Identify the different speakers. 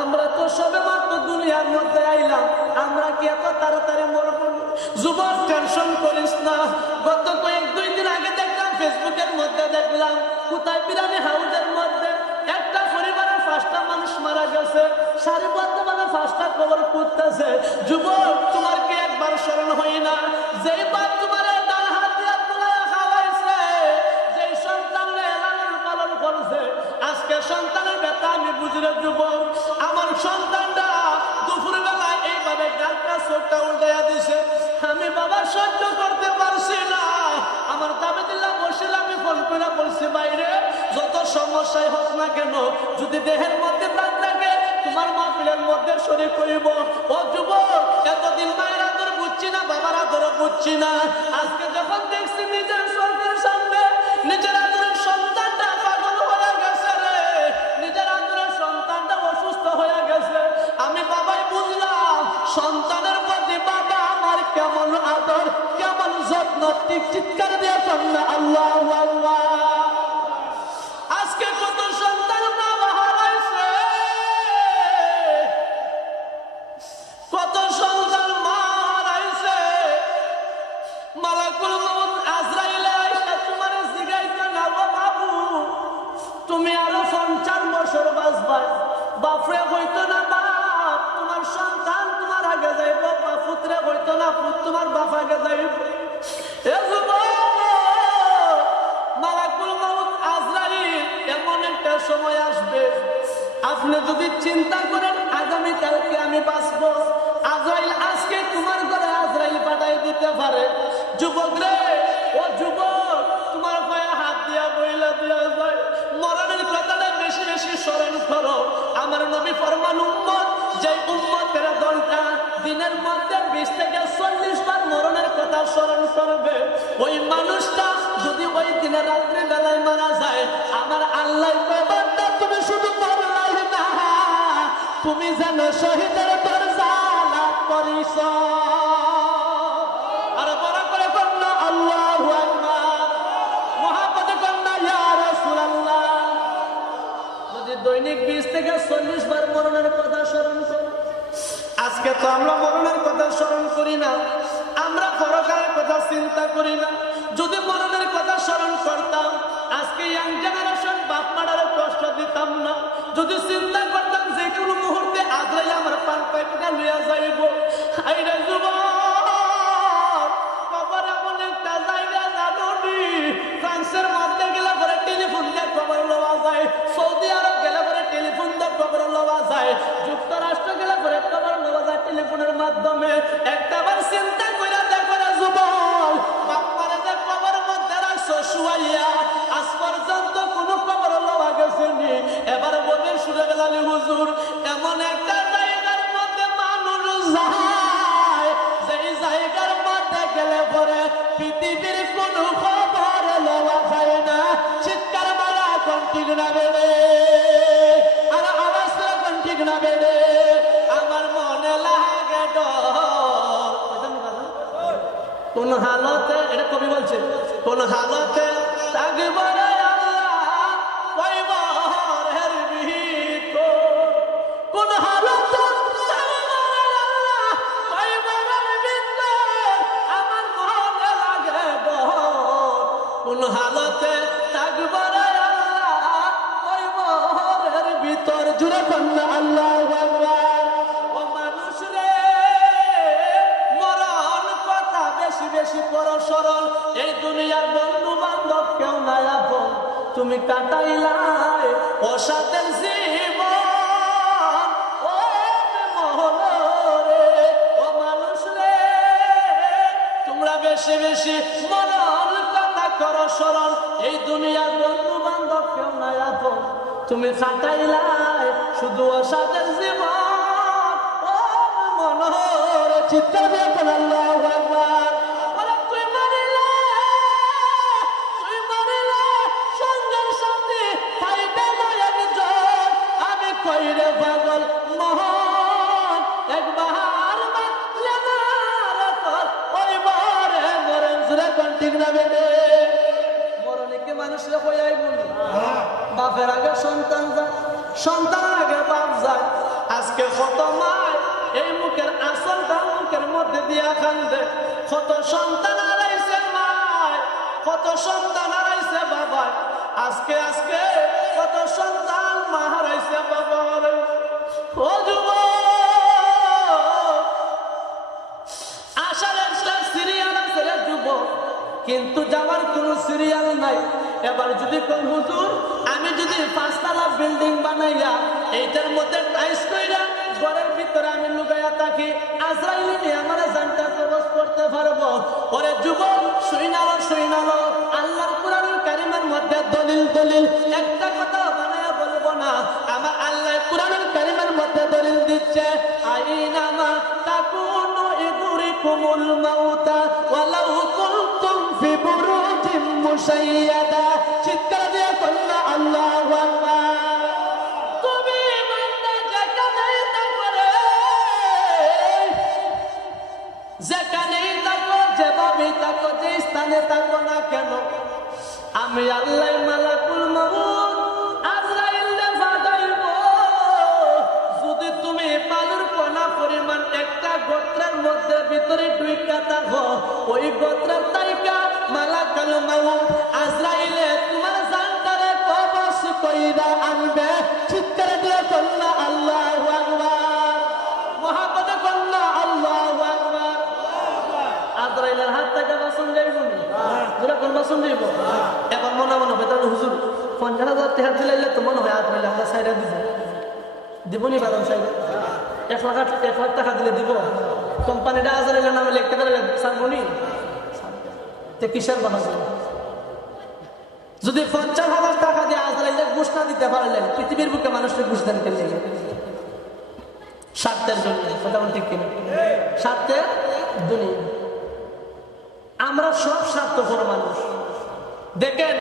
Speaker 1: আমরা তো সবে মাত্র দুনিয়ার মধ্যে আইলাম। আমরা কি এত তাড়াতাড়ি মরব? যুবক টেনশন করিস না। গত কয়েক দুই দিন আগে দেখলাম, ফেসবুকের মধ্যে দেখলাম, কোথায় বিরানি হাউসের মধ্যে একটা পরিবারের পাঁচটা মানুষ মারা গেছে। সারিবদ্ধভাবে পাঁচটা কবর করতেছে যুবক, তোমার কি একবার স্মরণ হয় না? যেই বাপ তোমার হাত সন্তান আজকে সন্তানের ব্যথা আমি বুঝলে যুবক। আমার সন্তানটা দুপুর বেলায় এইভাবে ডাক্তার চোখটা উল্টাইয়া দিছে। আমি বাবা, সহ্য করতে পারছি না। আমার দাবি দিল্লা বসিল আমি ফোন করে বলছি, বাইরে, যত সমস্যাই হোক না কেন, যদি দেহের মধ্যে প্রাণ থাকে, তোমার মাহফিলের মধ্যে শরীর করিব। ও যুবক, এতদিন মায়ের আদর বুঝছি না, বাবার আদর বুঝছি না। আজকে যখন চিৎকার দিয়ে সামনে আল্লাহ আল্লাহ যদি চিন্তা করেন আগামী কালকে আমি বাঁচবো। আজরাইল আজকে তোমার ঘরে আজরাইল পাঠাই দিতে পারে। যুবক রে ও যুবক তোমার পায়ে হাত দিয়া বইলা দিয়া যায়। মরণের কথাটা বেশি বেশি স্মরণ করো। আমার নবী ফরমান উম্মত যে উম্মতের দলটা দিনের মধ্যে বিশ থেকে চল্লিশ বার মরণের কথা স্মরণ করবে ওই মানুষটা যদি ওই দিনে রাত্রি বেলায় মারা যায় আমার আল্লাহ কয়, তুমি যেন শহীদের দরজা লাভ করিস যদি দৈনিক থেকে চল্লিশ বার মরণের কথা স্মরণ আজকে তো আমরা করি না, আমরা কথা চিন্তা করি না। যদি করতাম, আজকে ইয়াং জেনারেশন বাপ মারারও কষ্ট দিতাম না। যদি চিন্তা মাধ্যমে একটা বার চিন্তা করে দেখো রে যুবক, বাপ্পারে যে কবর মধ্যে রাখছো, শুয়াইয়া, আজ পর্যন্ত কোনো খবর লওয়া গেছে নি এবার গেলালি হুজুর, এমন একটা জায়গার মধ্যে মানুষ যায়, যেই জায়গার মধ্যে গেলে পরে পৃথিবীর কোন খবর লওয়া যায় না। চিৎকার মারা কোন ঠিক না বেড়ে, আর আওয়াজ করে কোন ঠিক না বেড়ে। আমার মনে লাগে ডর কোন হালতে এটা কবি বলছে কোন হালতে থাকব তুমি কাটাইলাই অসাতের জীবন। ও মহলরে, ও মানুষ রে তোমরা বেশি বেশি মরণ কথা করো সরল এই দুনিয়ার বন্ধু বান্ধব কেউ নাই আপন। তুমি কাটাইলাই শুধু অসাতের জীবন। ও মনোহর চিত্র দেখুন আল্লাহ কইরে পাগল মহন একবার বাঁচলে না রে তোর ওই মরে মরেন সুরে কোন ঠিক না বেড়ে মরণে কি মানুষরা কই আইব? বাপের আগে সন্তান যায় সন্তানের আগে বাপ যায়। আজকে কত মায়, এই মুখের আসলটা মুখের মধ্যে দিয়া কান্দে কত সন্তান হারাইছে মায় কত সন্তান হারাইছে বাবা আজকে আজকে যুবক কিন্তু যাওয়ার কোনো সিরিয়াল নাই। এবার যদি হুজুর, আমি যদি পাঁচতলা বিল্ডিং বানাইয়া এইটার মধ্যে টাইস কইরা ঘরের ভিতরে আমি লুকাইয়া থাকি আজরাইলি নিয়ে আমার জানটা কবজ করতে পারব? ওরে যুবক শুইনালো শুইনালো আল্লাহর কোরআনুল কারিমের মধ্যে দলিল দলিল। একটা না আমার আল্লাহ কোরআনুল কারিমের মধ্যে দলিল দিচ্ছে আইনামা তাকুনু ইদরিকুমুল মাউতা, ওয়ালাউ কুনতুম ফি বুরুজিন মুশাইয়াদা। চিৎকার দিয়ে কন্যা আল্লাহু আকবার। যেখানেই থাকো যেভাবেই থাকো, যে স্থানে থাকো না আমি আল্লাহ মালাকুল পরিমাণ একটা গোত্রের মধ্যে ভিতরে ঢুইকা থাকো ওই গোত্রের তাইকা মালাকুল মামুন আজরাইলে তোমার জানটারে কবস কইরা আনবে। চিৎকার দিয়ে কন্যা, আল্লাহু আকবার। মহাপদে কন্যা, আল্লাহু আকবার। আজরাইলের হাত থেকে বাসন যাইব যাইব? এবার মনে মনে হয় হুজুর, পঞ্চাশ হাজার দিলাইলে তো মনে হয় আজরাইলে আমরা সাইডে দিব। দিব নি বাদাম সাইডে এক লাখ এক লাখ টাকা দিলে দিব। কোম্পানিটা লিখতে কিসের যদি পঞ্চাশ হাজার টাকা দিয়ে দিতে পৃথিবীর বুকে মানুষকে ঘুষ দেন কেন স্বার্থের জন্য, কথা ঠিক কিনা? স্বার্থের দুনিয়া। আমরা সব স্বার্থপর মানুষ। দেখেন